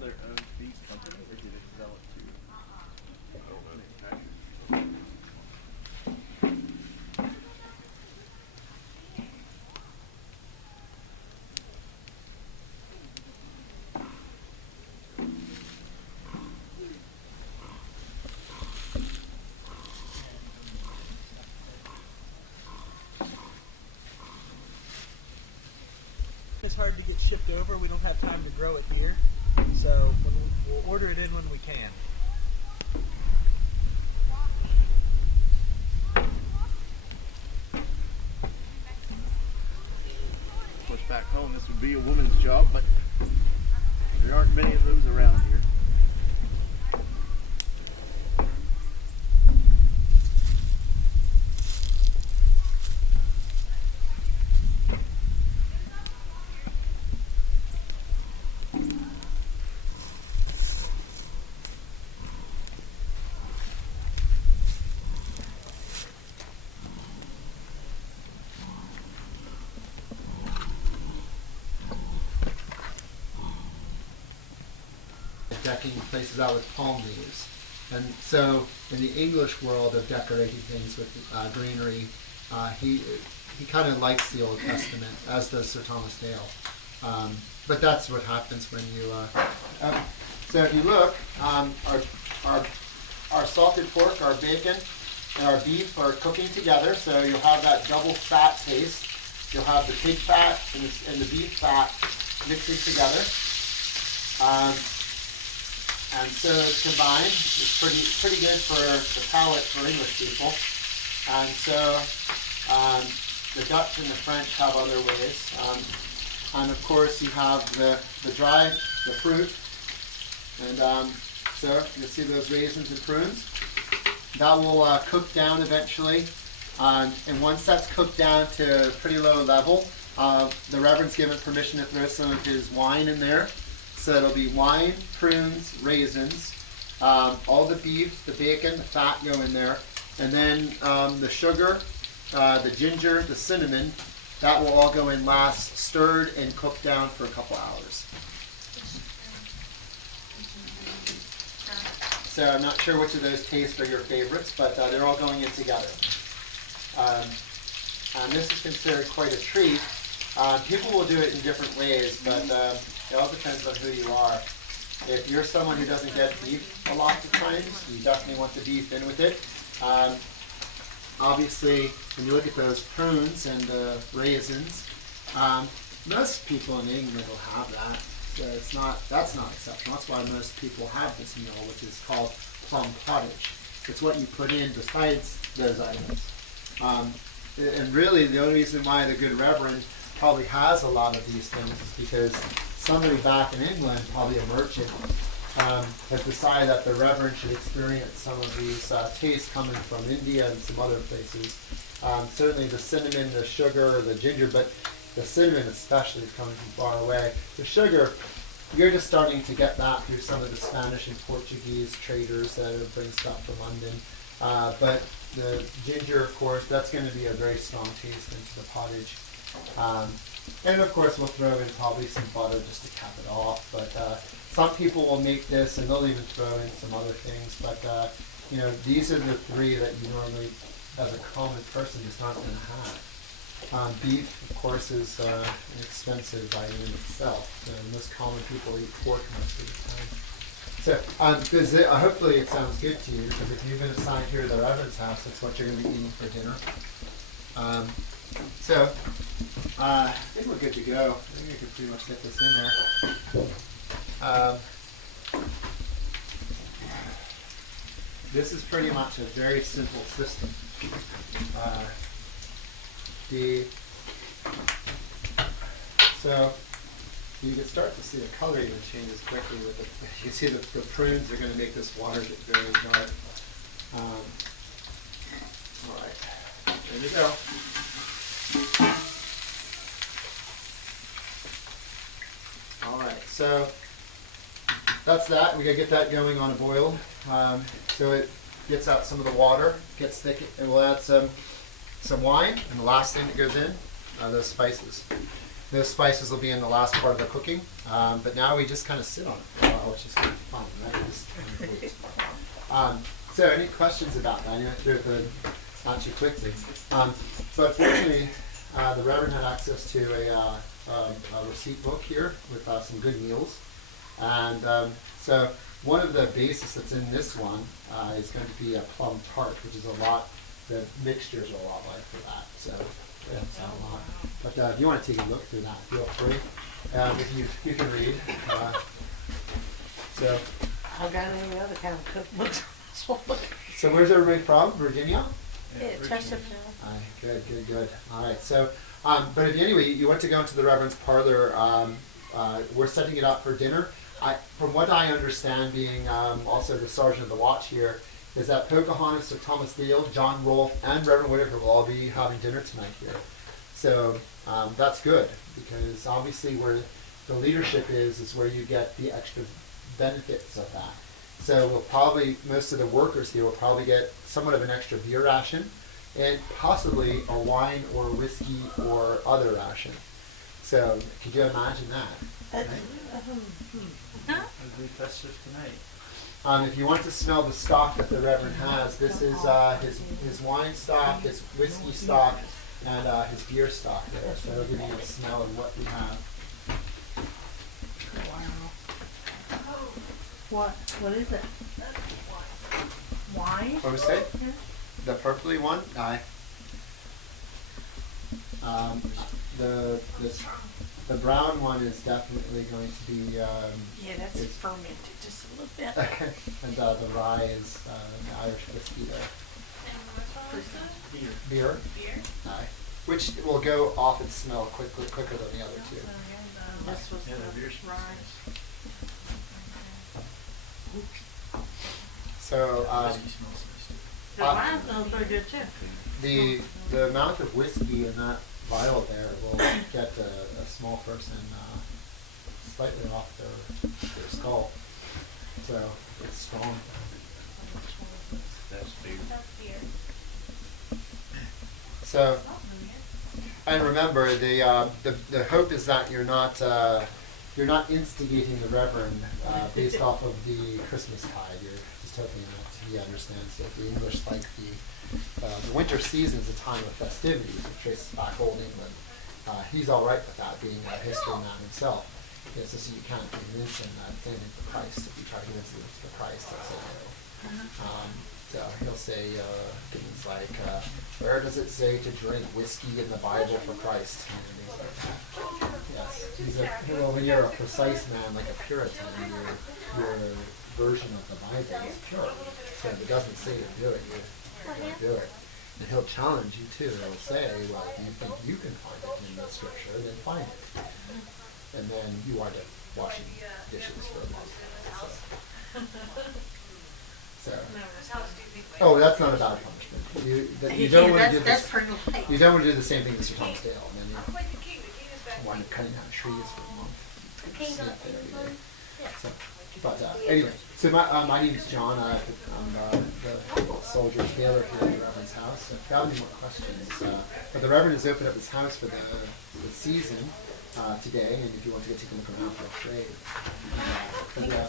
their own beef company, or did it sell it to manufacturers? It's hard to get shipped over. We don't have time to grow it here, so we'll order it in when we can. Of course, back home this would be a woman's job, but there aren't many of those around here. Decking places out with palm leaves. And so in the English world of decorating things with greenery, he kind of likes the Old Testament, as does Sir Thomas Dale. But that's what happens when you... so if you look, our salted pork, our bacon, and our beef are cooking together, so you'll have that double fat taste. You'll have the pig fat and the beef fat mixing together. And so combined, it's pretty good for the palate for English people. And so the Dutch and the French have other ways. And of course you have the fruit. And so you'll see those raisins and prunes. That will cook down eventually. And once that's cooked down to a pretty low level, the Reverend's given permission to throw some of his wine in there. So it'll be wine, prunes, raisins, all the beef, the bacon, the fat go in there, and then the sugar, the ginger, the cinnamon, that will all go in last, stirred and cooked down for a couple hours. So I'm not sure which of those tastes are your favorites, but they're all going in together. And this is considered quite a treat. People will do it in different ways, but it all depends on who you are. If you're someone who doesn't get beef a lot of times, you definitely want the beef in with it. Obviously, when you look at those prunes and the raisins, most people in England will have that. So that's not exceptional. That's why most people have this meal, which is called plum pottage. It's what you put in besides those items. And really, the only reason why the good Reverend probably has a lot of these things is because somebody back in England, probably a merchant, has decided that the Reverend should experience some of these tastes coming from India and some other places. Certainly the cinnamon, the sugar, the ginger, but the cinnamon especially is coming from far away. The sugar, you're just starting to get that through some of the Spanish and Portuguese traders that bring stuff from London. But the ginger, of course, that's going to be a very strong taste into the pottage. And of course we'll throw in probably some butter just to cap it off. But some people will make this and they'll even throw in some other things. But these are the three that you normally, as a common person, just aren't going to have. Beef, of course, is an expensive item in itself. And most common people eat pork most of the time. So, because hopefully it sounds good to you, because if you've been assigned here to the Reverend's house, that's what you're going to be eating for dinner. So, I think we're good to go. I think we can pretty much get this in there. This is pretty much a very simple system. So you can start to see the color even changes quickly with the. You can see the prunes are going to make this water get very dark. All right, there you go. All right, so that's that. We gotta get that going on a boil. So it gets out some of the water, gets thick, and we'll add some wine, and the last thing that goes in are those spices. those spices will be in the last part of the cooking. But now we just kind of sit on it for a while, which is kind of fun, right? Just kind of wait. So any questions about that? I went through it not too quickly. But fortunately, the Reverend had access to a receipt book here with some good meals. And so one of the bases that's in this one is going to be a plum tart, which is the mixtures are a lot like for that. So that's a lot. But if you want to take a look through that, feel free. If you can read. So I've got any other kind of cookbooks. So where's everybody from? Virginia? Yeah, Chesterfield. Good. All right. So, but anyway, you want to go into the Reverend's parlor. We're setting it up for dinner. From what I understand, being also the sergeant of the watch here, is that Pocahontas, Sir Thomas Dale, John Rolfe, and Reverend Whitaker will all be having dinner tonight here. So that's good, because obviously where the leadership is where you get the extra benefits of that. So we'll probably, most of the workers here will probably get somewhat of an extra beer ration and possibly a wine or whiskey or other ration. So could you imagine that? Right? It'll be festive tonight. If you want to smell the stock that the Reverend has, this is his wine stock, his whiskey stock, and his beer stock there. So it'll give you a smell of what we have. What is it? Wine? What was it? The purpley one? Aye. The brown one is definitely going to be. Yeah, that's fermented just a little bit. And the rye is the Irish whiskey there. Beer. Aye. Which will go off and smell quicker than the other two. This was the beer's rye. So Whiskey smells nice. The wine smells very good too. the amount of whiskey in that vial there will get a small person slightly off their skull. So it's strong. That's beer. So, and remember, the hope is that you're not instigating the Reverend based off of the Christmas tide. You're just hoping that he understands that the English like the winter season is a time of festivities. It traces back old England. He's all right with that, being a history man himself. It's just you can't convince him that it's anything for Christ. If you try to convince him it's for Christ, he'll say no. So he'll say things like, where does it say to drink whiskey in the Bible for Christ? And things like that. Yes. When you're a precise man like a Puritan, your version of the Bible is pure. So if it doesn't say to do it, you don't do it. And he'll challenge you too. He'll say, well, if you think you can find it in the scripture, then find it. And then you wind up washing dishes for a month. So. Oh, that's not a bad punishment. You don't want to do that's this. pretty light. You don't want to do the same thing as Sir Thomas Dale, and then you wind up cutting down trees for a month. Snap it every day. So, but anyway, so my name is John. I'm the soldier tailor here at the Reverend's house. So if you have any more questions, but the Reverend has opened up his house for the season today, and if you want to go take a look around, feel free.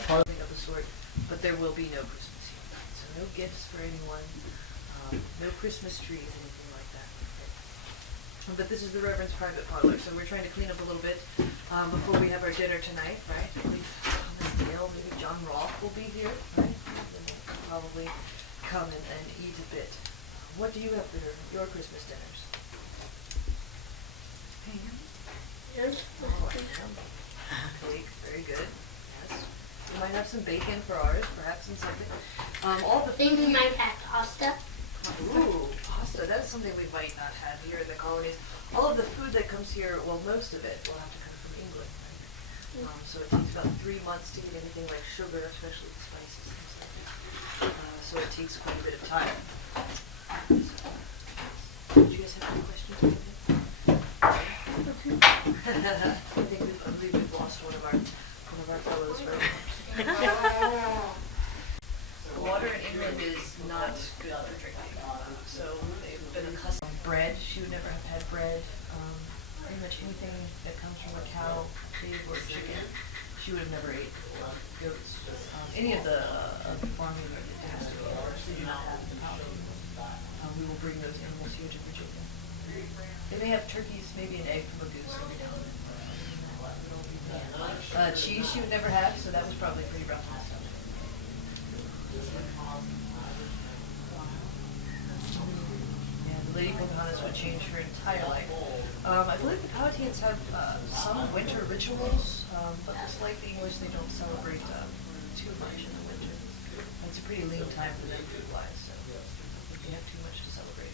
Part Of the sort, but there will be no Christmas here. So no gifts for anyone, no Christmas trees, anything like that. But this is the Reverend's private parlor, so we're trying to clean up a little bit before we have our dinner tonight, right? I believe Thomas Dale, maybe John Rolfe will be here, right? And they'll probably come and eat a bit. What do you have for your Christmas dinners? Ham? Yes. Oh, ham. Cake, very good. Yes. We might have some bacon for ours, perhaps in something. All the Think we might have pasta. Ooh, pasta. That's something we might not have here in the colonies. All of the food that comes here, well, most of it will have to come from England, right? So it takes about 3 months to get anything like sugar, especially the spices and stuff. So it takes quite a bit of time. Did you guys have any questions for me? I believe we've lost one of our fellows, right? Water in England is not good for drinking, so they've been accustomed to bread. She would never have had bread. pretty much anything that comes from a cow, pig, or chicken. She would have never ate goats. Any of the farming dynasty animals, they do not have the palatine. We will bring those animals here to Virginia. They may have turkeys, maybe an egg from a goose every now and then. Cheese she would never have, so that was probably pretty rough. Yeah, the Lady Pocahontas would change her entire life. I believe the Powhatans have some winter rituals, but just like the English, they don't celebrate too much in the winter. It's a pretty lean time for them food-wise, so if you have too much to celebrate.